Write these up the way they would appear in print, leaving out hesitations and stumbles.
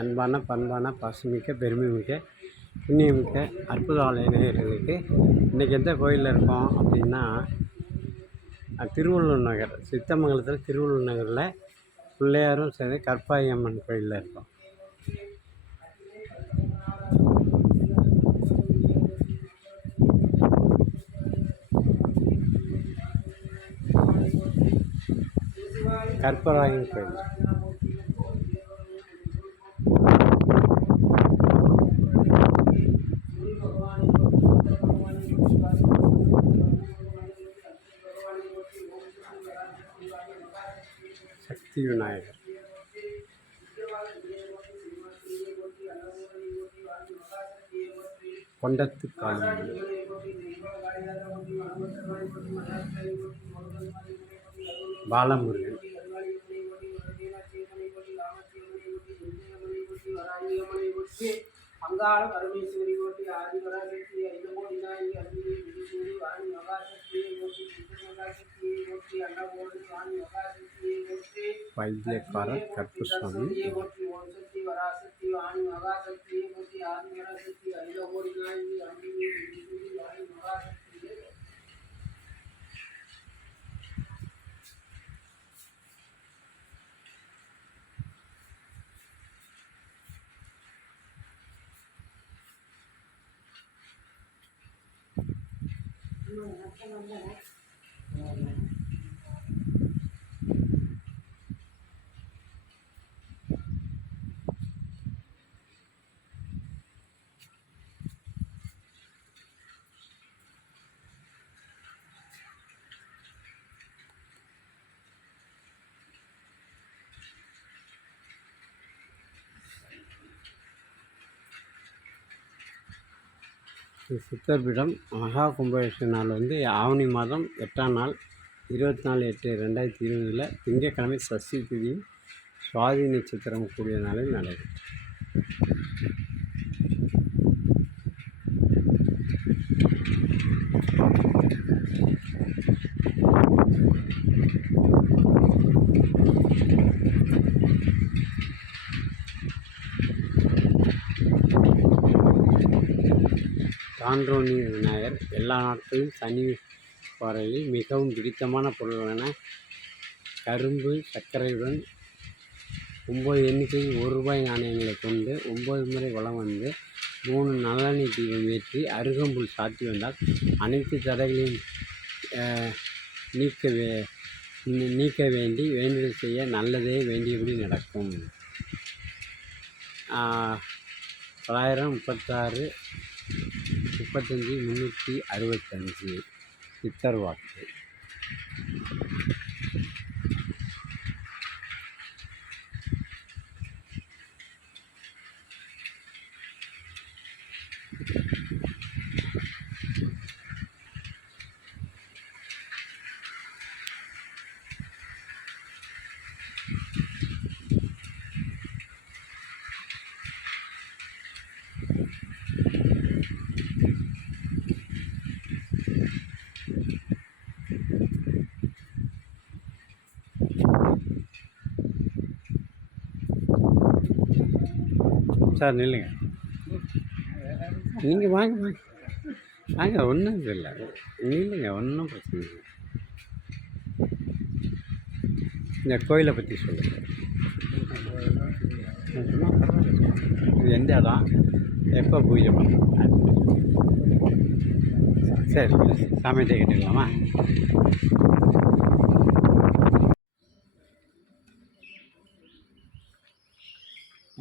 அன்பான பண்பான பாசமிக்க பெருமைமிக்க புண்ணியமிக்க அற்புத ஆலய நேயர்களுக்கு இன்றைக்கி எந்த கோயிலில் இருக்கோம் அப்படின்னா திருவள்ளூர் நகர் சித்தமங்கலத்தில் திருவள்ளூர் நகரில் பிள்ளையாரும் சரி கற்பாயி அம்மன் கோயிலில் இருக்கோம். கற்பராயன் கோயில் சக்தி விநாயகர் கொண்டத்து காளி பாலமுருகன் அங்காள பரமேஸ்வரி ஓட்டி ஆதிபராசக்தி ஐந்தமோடி நாயகி அம்பிகை விதிசூடி வாணி மகாசக்தியை ஓட்டி மகாசக்தியை ஓட்டி அன்னபோடி வாணி மகாசக்தியை ஓட்டி வைத்தியக்காரர் கற்புசாமி ஓட்டி ஓம் சக்தி வராசக்தி வாணி மகாசக்தியை ஓட்டி ஆதிபராசக்தி ஐந்தமோடி நாயகி அம்பிகை விதிசூடி வாணி மகாசக்தியை சித்தர்பீடம் மகா கும்பாபிஷேக நாள் ஆவணி மாதம் 8ஆம் நாள் 24/8/2020 திங்கட்கிழமை சஷ்டி திதியும் சுவாதி நட்சத்திரம் கூடிய நாளில் நடைபெறும். தாண்டோணி விநாயகர் எல்லா நாட்களிலும் சனி பாறையில் மிகவும் பிடித்தமான பொருளான கரும்பு சர்க்கரையுடன் 9 எண்ணிக்கையில் ₹1 நாணயங்களை கொண்டு 9 முறை வலம் வந்து 3 நல்லெண்ணெய் தீபம் ஏற்றி அருகம்புல் சாத்தி வந்தால் அனைத்து தடைகளையும் நீக்க வேண்டி வேண்டுதல் செய்ய நல்லதே வேண்டியபடி நடக்கும். 936 35 365 சித்தர் வாக்கு. சார் நில்லுங்க, நீங்கள் வாங்க ஒன்றும் இல்லை, நில்லுங்க, ஒன்றும் பிரச்சனை இல்லை. இந்த கோயிலை பற்றி சொல்லுங்கள். இது எந்த இடம், எப்போ பூஜை பண்ணுறோம்? சரி, சாமிகிட்ட கேட்டுக்கலாமா?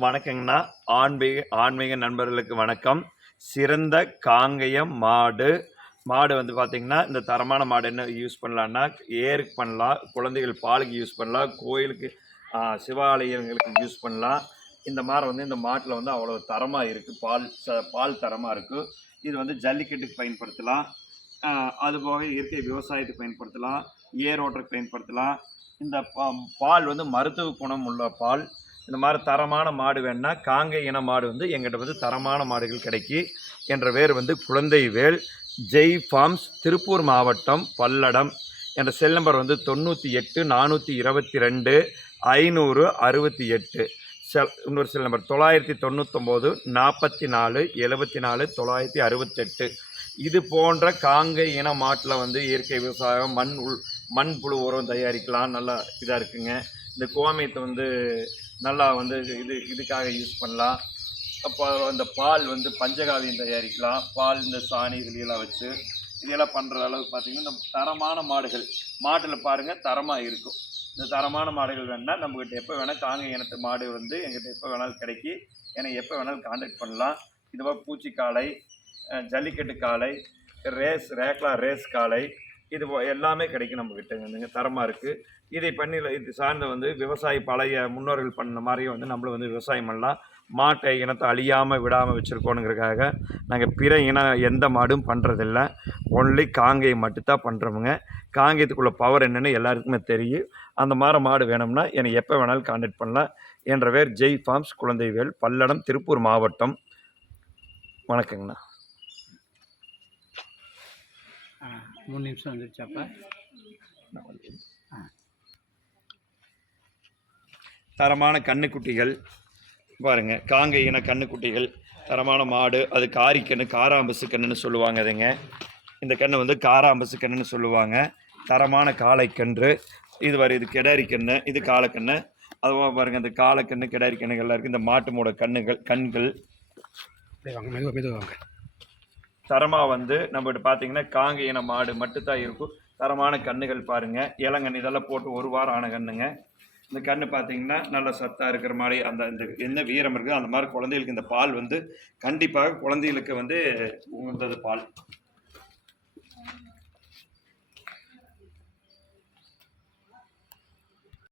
வணக்கங்கண்ணா. ஆன்மீக நண்பர்களுக்கு வணக்கம். சிறந்த காங்கயம் மாடு பார்த்திங்கன்னா, இந்த தரமான மாடு என்ன யூஸ் பண்ணலான்னா, ஏருக்கு பண்ணலாம், குழந்தைகள் பாலுக்கு யூஸ் பண்ணலாம், கோயிலுக்கு சிவாலயங்களுக்கு யூஸ் பண்ணலாம். இந்த மாடு இந்த மாட்டில் அவ்வளோ தரமாக இருக்குது, பால் தரமாக இருக்குது. இது ஜல்லிக்கட்டுக்கு பயன்படுத்தலாம், அதுபோக இயற்கை விவசாயத்துக்கு பயன்படுத்தலாம், ஏர் ஓட்டருக்கு பயன்படுத்தலாம். இந்த பால் மருத்துவ குணம் உள்ள பால். இந்த மாதிரி தரமான மாடு வேணுன்னா காங்கை இன மாடு வந்து எங்கிட்ட வந்து தரமான மாடுகள் கிடைக்கி. என்ற பேர் வந்து குழந்தைவேல். ஜெய் ஃபார்ம்ஸ், திருப்பூர் மாவட்டம், பல்லடம். என்ற செல் நம்பர் வந்து 98 422 568. இன்னொரு செல் நம்பர் 999 44 74 968. இது போன்ற காங்கை இன மாட்டில் வந்து இயற்கை விவசாயம், மண்புழு உரம் தயாரிக்கலாம். நல்லா இதாக இருக்குங்க. இந்த கோமியத்தை வந்து நல்லா வந்து இதுக்காக யூஸ் பண்ணலாம். அப்போ அந்த பால் வந்து பஞ்சகாவியம் தயாரிக்கலாம். பால் இந்த சாணி இதுலாம் வச்சு இதெல்லாம் பண்ணுற அளவுக்கு பார்த்திங்கன்னா நம்ம தரமான மாட்டில் பாருங்கள் தரமாக இருக்கும். இந்த தரமான மாடுகள் வேணுன்னா நம்மக்கிட்ட எப்போ வேணால் காங்கை இனத்து மாடு வந்து எங்கிட்ட எப்போ வேணாலும் கிடைக்கி. எனக்கு எப்போ வேணாலும் கான்டாக்ட் பண்ணலாம். இதுவாக பூச்சி காளை, ஜல்லிக்கட்டு காளை, ரேக்லா ரேஸ் காளை, இது எல்லாமே கிடைக்கும் நம்மக்கிட்ட வந்துங்க. தரமாக இருக்குது. இதை பண்ணி இது சார்ந்த வந்து விவசாயி பழைய முன்னோர்கள் பண்ண மாதிரியே வந்து நம்மளும் வந்து விவசாயம் பண்ணலாம். மாட்டை இனத்தை அழியாமல் விடாமல் வச்சுருக்கோனுங்கிறதுக்காக நாங்கள் பிற இனம் எந்த மாடும் பண்ணுறதில்ல. ஒன்லி காங்கேயம் மட்டும்தான் பண்ணுறோமுங்க. காங்கேயத்துக்குள்ள பவர் என்னென்னு எல்லாருக்குமே தெரியும். அந்த மாதிரி மாடு வேணும்னா என்னை எப்போ வேணாலும் கான்டாக்ட் பண்ணலாம். என்ற பேர் ஜெய் ஃபார்ம்ஸ், குழந்தைவேல், பல்லடம், திருப்பூர் மாவட்டம். வணக்கங்கண்ணா. 3 நிமிஷம் வந்துருச்சாப்பா? தரமான கண்ணுக்குட்டிகள் பாருங்கள். காங்கை இன கண்ணுக்குட்டிகள், தரமான மாடு. அது காரிக்கண்ணு, காராம்பசு கண்ணுன்னு சொல்லுவாங்க. அதுங்க இந்த கண்ணு வந்து காராம்பசு கண்ணுன்னு சொல்லுவாங்க. தரமான காளைக்கன்று. இது இது கெடாரிக்கண்ணு, இது காளைக்கண்ணு. அதுவாக பாருங்கள், இந்த காளைக்கண்ணு கெடாரி கண்ணுகள்லாம் இருக்குது. இந்த மாட்டுமோட கண்கள் தரமாக வந்து நம்மகிட்ட பார்த்தீங்கன்னா காங்கை இன மாடு மட்டும்தான் இருக்கும். தரமான கண்ணுகள் பாருங்கள். இளங்கன்று இதெல்லாம் போட்டு 1 வாரம் ஆன கண்ணுங்க. இந்த கன்று பார்த்தீங்கன்னா நல்லா சத்தாக இருக்கிற மாதிரி இந்த என்ன வீரம் இருக்குது அந்த மாதிரி குழந்தைகளுக்கு இந்த பால் வந்து கண்டிப்பாக குழந்தைகளுக்கு வந்து உகந்தது பால்.